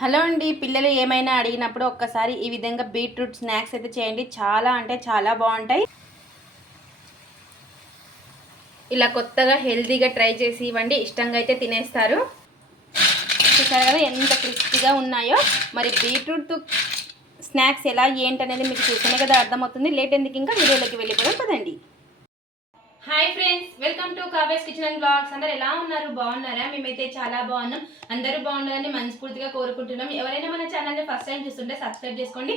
Hello అండి పిల్లలు ఏమైనా అడిగినప్పుడు ఒక్కసారి ఈ విధంగా బీట్రూట్ స్నాక్స్ అయితే చేయండి. చాలా అంటే చాలా బాగుంటాయి. ఇలా కొత్తగా హెల్తీగా ట్రై చేసి ఇవ్వండి. ఇష్టంగా అయితే తినేస్తారు. చూసారు కదా ఎంత క్రిస్పీగా ఉన్నాయో. మరి బీట్రూట్ స్నాక్స్ ఎలా ఏంటనేది మీకు చూస్తేనే కదా అర్థమవుతుంది. లేట్ ఎందుకు ఇంకా వీడియోలోకి వెళ్ళిపోవడం పదండి. హాయ్ ఫ్రెండ్స్ వెల్కమ్ టు కావేస్ కిచెన్ అండ్ బ్లాగ్స్ అందరు ఎలా ఉన్నారు? బాగున్నారా? మేమైతే చాలా బాగున్నాం. అందరూ బాగుండాలని మనస్ఫూర్తిగా కోరుకుంటున్నాం. ఎవరైనా మన ఛానల్ని ఫస్ట్ టైం చూస్తుంటే సబ్స్క్రైబ్ చేసుకోండి.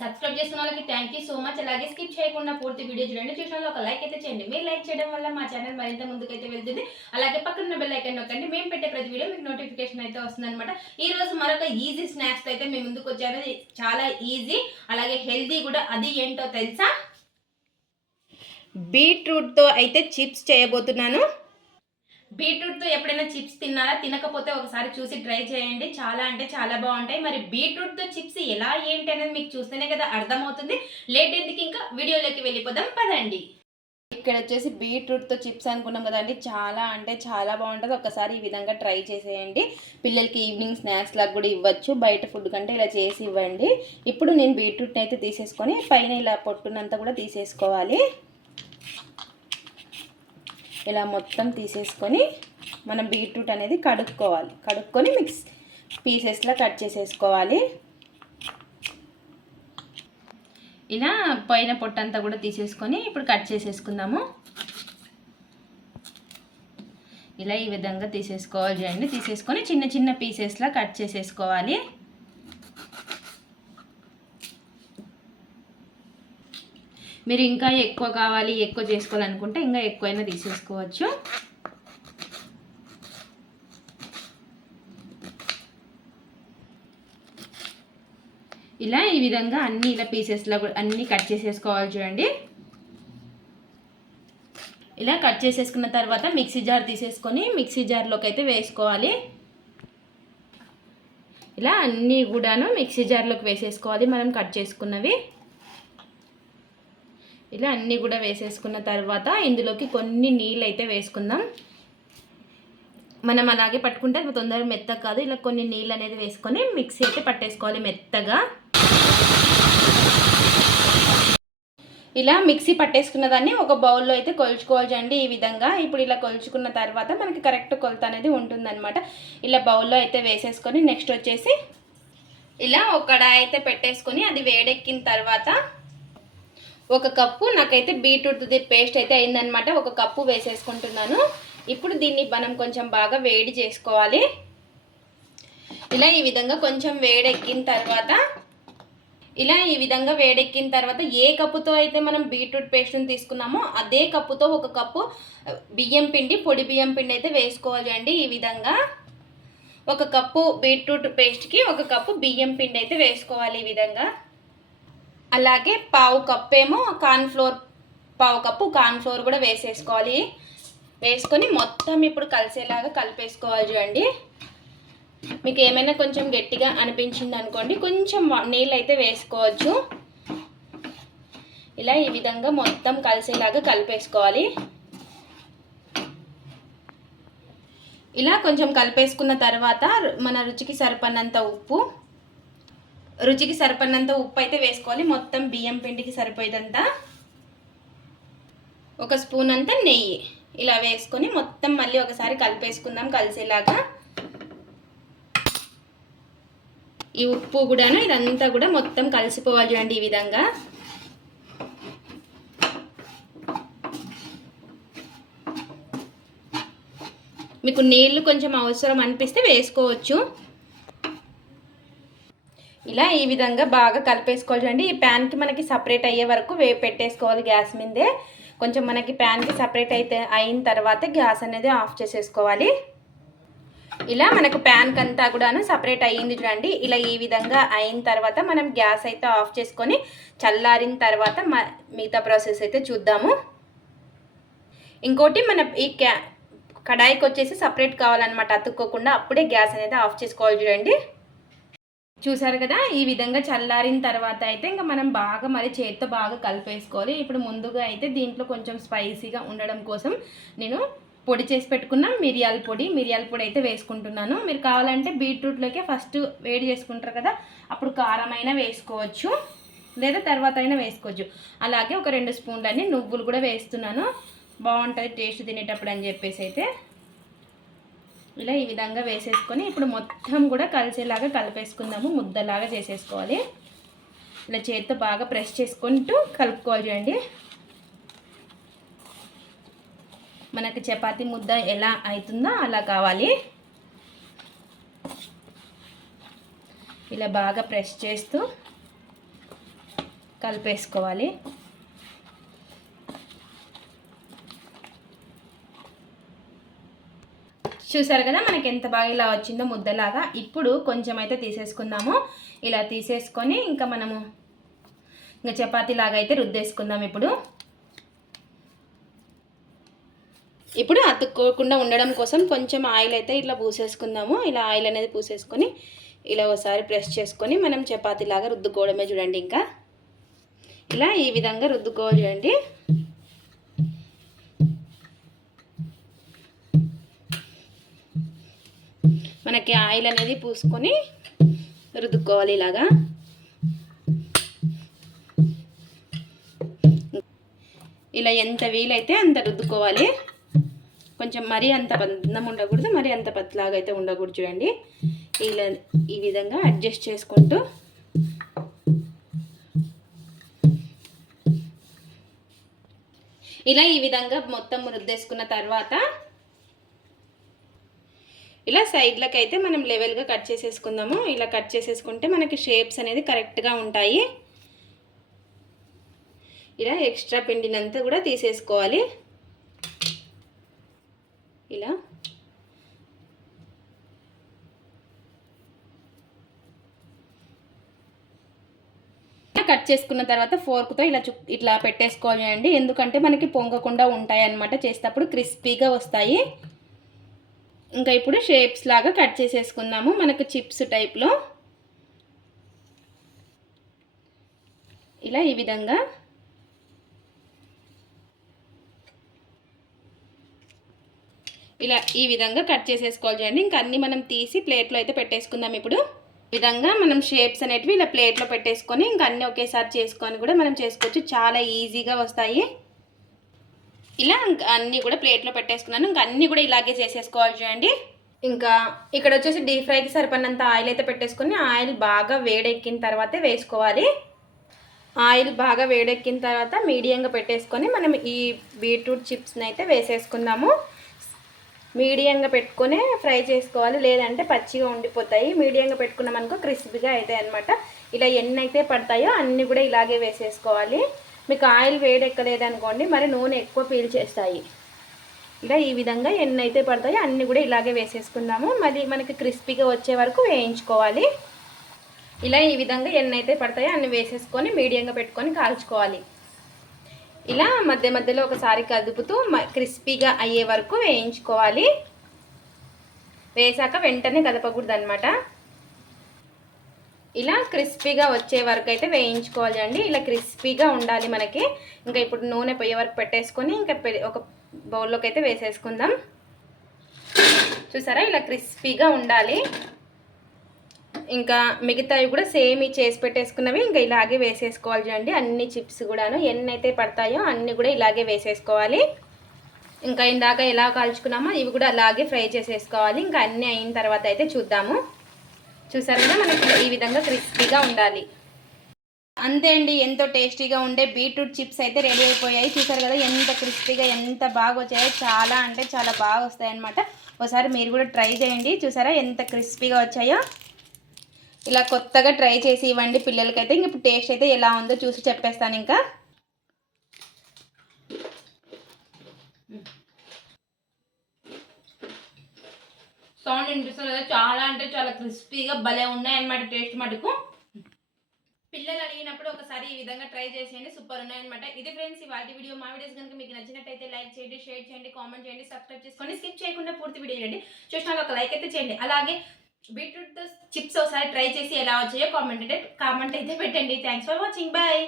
సబ్స్క్రైబ్ చేసుకున్న వాళ్ళకి థ్యాంక్ యూ సో మచ్ అలాగే స్కిప్ చేయకుండా పూర్తి వీడియో చూడండి. చూసిన ఒక లైక్ అయితే చేయండి. మీరు లైక్ చేయడం వల్ల మా ఛానల్ మరింత ముందుకైతే వెళ్తుంది. అలాగే పక్కన బెల్ ఐకన్ నొక్కండి. మేము పెట్టే ప్రతి వీడియో మీకు నోటిఫికేషన్ అయితే వస్తుందన్నమాట. ఈ రోజు మరొక ఈజీ స్నాక్స్ అయితే మేము ముందుకు వచ్చారు చాలా ఈజీ అలాగే హెల్తీ కూడా. అది ఏంటో తెలుసా? బీట్రూట్తో అయితే చిప్స్ చేయబోతున్నాను. బీట్రూట్తో ఎప్పుడైనా చిప్స్ తిన్నారా? తినకపోతే ఒకసారి చూసి ట్రై చేయండి. చాలా అంటే చాలా బాగుంటాయి. మరి బీట్రూట్తో చిప్స్ ఎలా ఏంటి అనేది మీకు చూస్తేనే కదా అర్థమవుతుంది. లేట్ ఎందుకు ఇంకా వీడియోలోకి వెళ్ళిపోదాం. పదండి. ఇక్కడ వచ్చేసి బీట్రూట్తో చిప్స్ అనుకున్నాం కదండి. చాలా అంటే చాలా బాగుంటుంది. ఒకసారి ఈ విధంగా ట్రై చేసేయండి. పిల్లలకి ఈవినింగ్ స్నాక్స్ లాగా కూడా ఇవ్వచ్చు. బయట ఫుడ్ కంటే ఇలా చేసి ఇవ్వండి. ఇప్పుడు నేను బీట్రూట్ని అయితే తీసేసుకొని పైన ఇలా పొట్టునంతా కూడా తీసేసుకోవాలి. ఇలా మొత్తం తీసేసుకొని మనం బీట్రూట్ అనేది కడుక్కోవాలి. కడుక్కొని మిక్స్ పీసెస్లో కట్ చేసేసుకోవాలి. ఇలా పైన పొట్టంతా కూడా తీసేసుకొని ఇప్పుడు కట్ చేసేసుకుందాము. ఇలా ఈ విధంగా తీసేసుకోవాలి చూడండి తీసేసుకొని చిన్న చిన్న పీసెస్లా కట్ చేసేసుకోవాలి. మీరు ఇంకా ఎక్కువ కావాలి ఎక్కువ చేసుకోవాలనుకుంటే ఇంకా ఎక్కువైనా తీసేసుకోవచ్చు. ఇలా ఈ విధంగా అన్ని ఇలా పీసెస్లో అన్నీ కట్ చేసేసుకోవాలి చూడండి. ఇలా కట్ చేసేసుకున్న తర్వాత మిక్సీ జార్ తీసేసుకొని మిక్సీ జార్లోకి అయితే వేసుకోవాలి. ఇలా అన్నీ కూడాను మిక్సీ జార్లోకి వేసేసుకోవాలి మనం కట్ చేసుకున్నవి. ఇలా అన్నీ కూడా వేసేసుకున్న తర్వాత ఇందులోకి కొన్ని నీళ్ళు అయితే వేసుకుందాం. మనం అలాగే పట్టుకుంటే అది తొందరగా మెత్తగా కాదు. ఇలా కొన్ని నీళ్ళు అనేది వేసుకొని మిక్సీ అయితే పట్టేసుకోవాలి మెత్తగా. ఇలా మిక్సీ పట్టేసుకున్న దాన్ని ఒక బౌల్లో అయితే కొలుచుకోవాలి ఈ విధంగా. ఇప్పుడు ఇలా కొలుచుకున్న తర్వాత మనకి కరెక్ట్ కొలత అనేది ఉంటుందన్నమాట. ఇలా బౌల్లో అయితే వేసేసుకొని నెక్స్ట్ వచ్చేసి ఇలా ఒక కడాయి అయితే పెట్టేసుకొని అది వేడెక్కిన తర్వాత ఒక కప్పు నాకైతే బీట్రూట్ది పేస్ట్ అయితే అయిందనమాట ఒక కప్పు వేసేసుకుంటున్నాను. ఇప్పుడు దీన్ని మనం కొంచెం బాగా వేడి చేసుకోవాలి. ఇలా ఈ విధంగా కొంచెం వేడెక్కిన తర్వాత ఇలా ఈ విధంగా వేడెక్కిన తర్వాత ఏ కప్పుతో అయితే మనం బీట్రూట్ పేస్ట్ని తీసుకున్నామో అదే కప్పుతో ఒక కప్పు బియ్యం పిండి పొడి బియ్యం పిండి అయితే వేసుకోవాలి అండి ఈ విధంగా. ఒక కప్పు బీట్రూట్ పేస్ట్కి ఒక కప్పు బియ్యం పిండి అయితే వేసుకోవాలి ఈ విధంగా. అలాగే పావు కప్ ఏమో కార్న్ఫ్లోర్ పావు కప్పు కార్న్ఫ్లోర్ కూడా వేసేసుకోవాలి. వేసుకొని మొత్తం ఇప్పుడు కలిసేలాగా కలిపేసుకోవాలి చూడండి. మీకు ఏమైనా కొంచెం గట్టిగా అనిపించింది అనుకోండి కొంచెం నీళ్ళు అయితే వేసుకోవచ్చు. ఇలా ఈ విధంగా మొత్తం కలిసేలాగా కలిపేసుకోవాలి. ఇలా కొంచెం కలిపేసుకున్న తర్వాత మన రుచికి సరిపడినంత ఉప్పు రుచికి సరిపడినంత ఉప్పు అయితే వేసుకోవాలి. మొత్తం బియ్యం పిండికి సరిపోయేదంతా ఒక స్పూన్ అంతా నెయ్యి ఇలా వేసుకొని మొత్తం మళ్ళీ ఒకసారి కలిపేసుకుందాం కలిసేలాగా. ఈ ఉప్పు కూడాను ఇదంతా కూడా మొత్తం కలిసిపోవాలి చూడండి ఈ విధంగా. మీకు నీళ్ళు కొంచెం అవసరం అనిపిస్తే వేసుకోవచ్చు. ఇలా ఈ విధంగా బాగా కలిపేసుకోవాలి చూడండి ఈ ప్యాన్కి మనకి సపరేట్ అయ్యే వరకు వే పెట్టేసుకోవాలి గ్యాస్ మీదే. కొంచెం మనకి ప్యాన్కి సపరేట్ అయితే అయిన తర్వాత గ్యాస్ అనేది ఆఫ్ చేసేసుకోవాలి. ఇలా మనకు ప్యాన్కి అంతా కూడాను సపరేట్ అయ్యింది చూడండి. ఇలా ఈ విధంగా అయిన తర్వాత మనం గ్యాస్ అయితే ఆఫ్ చేసుకొని చల్లారిన తర్వాత మిగతా ప్రాసెస్ అయితే చూద్దాము. ఇంకోటి మన ఈ క్యా కడాయికి వచ్చేసి సపరేట్ కావాలన్నమాట. అతుక్కోకుండా అప్పుడే గ్యాస్ అనేది ఆఫ్ చేసుకోవాలి చూడండి. చూసారు కదా? ఈ విధంగా చల్లారిన తర్వాత అయితే ఇంకా మనం బాగా మరి చేతితో బాగా కలిపేసుకోవాలి. ఇప్పుడు ముందుగా అయితే దీంట్లో కొంచెం స్పైసీగా ఉండడం కోసం నేను పొడి చేసి పెట్టుకున్న మిరియాల పొడి మిరియాల పొడి అయితే వేసుకుంటున్నాను. మీరు కావాలంటే బీట్రూట్లోకే ఫస్ట్ వేడి చేసుకుంటారు కదా? అప్పుడు కారం అయినా వేసుకోవచ్చు లేదా తర్వాత అయినా వేసుకోవచ్చు. అలాగే ఒక రెండు స్పూన్లన్నీ నువ్వులు కూడా వేస్తున్నాను. బాగుంటుంది టేస్ట్ తినేటప్పుడు అని చెప్పేసి అయితే. ఇలా ఈ విధంగా వేసేసుకొని ఇప్పుడు మొత్తం కూడా కలిసేలాగా కలిపేసుకుందాము ముద్దలాగా చేసేసుకోవాలి. ఇలా చేతితో బాగా ప్రెస్ చేసుకుంటూ కలుపుకోవాలి చూడండి. మనకి చపాతీ ముద్ద ఎలా అవుతుందో అలా కావాలి. ఇలా బాగా ప్రెస్ చేస్తూ కలిపేసుకోవాలి. చూసారు కదా మనకి ఎంత బాగా ఇలా వచ్చిందో ముద్దలాగా. ఇప్పుడు కొంచెం అయితే తీసేసుకుందాము. ఇలా తీసేసుకొని ఇంకా మనము ఇంకా చపాతీ లాగా అయితే రుద్దేసుకుందాం ఇప్పుడు. ఇప్పుడు అతుక్కోకుండా ఉండడం కోసం కొంచెం ఆయిల్ అయితే ఇట్లా పూసేసుకుందాము. ఇలా ఆయిల్ అనేది పూసేసుకొని ఇలా ఒకసారి ప్రెస్ చేసుకొని మనం చపాతీలాగా రుద్దుకోవడమే చూడండి ఇంకా. ఇలా ఈ విధంగా రుద్దుకోవాలి చూడండి. మనకి ఆయిల్ అనేది పూసుకొని రుద్దుకోవాలి ఇలాగా. ఇలా ఎంత వీలైతే అంత రుద్దుకోవాలి. కొంచెం మరీ అంత పందం ఉండకూడదు మరీ అంత పత్లాగా అయితే ఉండకూడదు చూడండి. ఇలా ఈ విధంగా అడ్జస్ట్ చేసుకుంటూ ఇలా ఈ విధంగా మొత్తం రుద్దేసుకున్న తర్వాత ఇలా సైడ్లకు అయితే మనం లెవెల్గా కట్ చేసేసుకుందాము. ఇలా కట్ చేసేసుకుంటే మనకి షేప్స్ అనేది కరెక్ట్గా ఉంటాయి. ఇలా ఎక్స్ట్రా పిండినంతా కూడా తీసేసుకోవాలి. ఇలా. కట్ చేసుకున్న తర్వాత ఫోర్క్తో ఇలా చు ఇట్లా పెట్టేసుకోవాలి అండి ఎందుకంటే మనకి పొంగకుండా ఉంటాయి అన్నమాట చేసేటప్పుడు క్రిస్పీగా వస్తాయి. ఇంకా ఇప్పుడు షేప్స్ లాగా కట్ చేసేసుకుందాము. మనకు చిప్స్ టైప్లో ఇలా ఈ విధంగా. ఇలా ఈ విధంగా కట్ చేసేసుకోవాలి చూడండి. ఇంకా అన్నీ మనం తీసి ప్లేట్లో అయితే పెట్టేసుకుందాం ఇప్పుడు. విధంగా మనం షేప్స్ అనేటివి ఇలా ప్లేట్లో పెట్టేసుకొని ఇంకా అన్నీ ఒకేసారి చేసుకొని కూడా మనం చేసుకోవచ్చు. చాలా ఈజీగా వస్తాయి. ఇలా ఇంకా అన్నీ కూడా ప్లేట్లో పెట్టేసుకున్నాను. ఇంకా అన్నీ కూడా ఇలాగే చేసేసుకోవాలి చూడండి. ఇంకా ఇక్కడ వచ్చేసి డీప్ ఫ్రైకి సరిపడినంత ఆయిల్ అయితే పెట్టేసుకుని ఆయిల్ బాగా వేడెక్కిన తర్వాతే వేసుకోవాలి. ఆయిల్ బాగా వేడెక్కిన తర్వాత మీడియంగా పెట్టేసుకొని మనం ఈ బీట్రూట్ చిప్స్ని అయితే వేసేసుకుందాము. మీడియంగా పెట్టుకొని ఫ్రై చేసుకోవాలి. లేదంటే పచ్చిగా ఉండిపోతాయి. మీడియంగా పెట్టుకున్నాం అనుకో క్రిస్పీగా అవుతాయి అనమాట ఇలా ఎన్ని అయితే పడతాయో అన్నీ కూడా ఇలాగే వేసేసుకోవాలి. మీకు ఆయిల్ వేడెక్కలేదనుకోండి మరి నూనె ఎక్కువ పీల్చేస్తాయి ఇలా ఈ విధంగా ఎన్ని అయితే పడతాయో అన్నీ కూడా ఇలాగే వేసేసుకుందాము. మరి మనకి క్రిస్పీగా వచ్చే వరకు వేయించుకోవాలి. ఇలా ఈ విధంగా ఎన్ని అయితే పడతాయో అన్ని వేసేసుకొని మీడియంగా పెట్టుకొని కాల్చుకోవాలి. ఇలా మధ్య మధ్యలో ఒకసారి కదుపుతూ క్రిస్పీగా అయ్యే వరకు వేయించుకోవాలి. వేసాక వెంటనే కదపకూడదు అనమాట ఇలా క్రిస్పీగా వచ్చే వరకు అయితే వేయించుకోవాలి ఇలా క్రిస్పీగా ఉండాలి మనకి. ఇంకా ఇప్పుడు నూనె పొయ్యే వరకు పెట్టేసుకొని ఇంకా ఒక బౌల్లోకి అయితే వేసేసుకుందాం. చూసారా? ఇలా క్రిస్పీగా ఉండాలి. ఇంకా మిగతావి కూడా సేమ్ చేసి పెట్టేసుకున్నవి ఇంకా ఇలాగే వేసేసుకోవాలి చూడండి అన్ని చిప్స్ కూడాను ఎన్ని అయితే పడతాయో అన్నీ కూడా ఇలాగే వేసేసుకోవాలి. ఇంకా ఇందాక ఎలా కాల్చుకున్నామో ఇవి కూడా అలాగే ఫ్రై చేసేసుకోవాలి. ఇంకా అన్నీ అయిన తర్వాత అయితే చూద్దాము. చూసారు కదా మనకి ఈ విధంగా క్రిస్పీగా ఉండాలి. అంతే అండి ఎంతో టేస్టీగా ఉండే బీట్రూట్ చిప్స్ అయితే రెడీ అయిపోయాయి. చూసారు కదా ఎంత క్రిస్పీగా ఎంత బాగా వచ్చాయో చాలా అంటే చాలా బాగా వస్తాయి అనమాట ఒకసారి మీరు కూడా ట్రై చేయండి. చూసారా ఎంత క్రిస్పీగా వచ్చాయో. ఇలా కొత్తగా ట్రై చేసి ఇవ్వండి పిల్లలకైతే. ఇంక ఇప్పుడు టేస్ట్ అయితే ఎలా ఉందో చూసి చెప్పేస్తాను ఇంకా. సౌండ్ వినిపిస్తుంది కదా చాలా అంటే చాలా క్రిస్పీగా భలే ఉన్నాయన్నమాట టేస్ట్ మటుకు. పిల్లలు అడిగినప్పుడు ఒకసారి ఈ విధంగా ట్రై చేసేయండి సూపర్ ఉన్నాయన్నమాట. ఇది ఫ్రెండ్స్ వాటి వీడియో మా వీడియోస్ కనుక మీకు నచ్చినట్టయితే లైక్ చేయండి షేర్ చేయండి కామెంట్ చేయండి సబ్స్క్రైబ్ చేసుకోండి స్కిప్ చేయకుండా పూర్తి వీడియో చేయండి చూసిన ఒక లైక్ అయితే చేయండి. అలాగే బీట్రూట్ చిప్స్ ఒకసారి ట్రై చేసి ఎలా వచ్చాయో కామెంట్ అయితే కామెంట్ అయితే పెట్టండి. Thanks for watching bye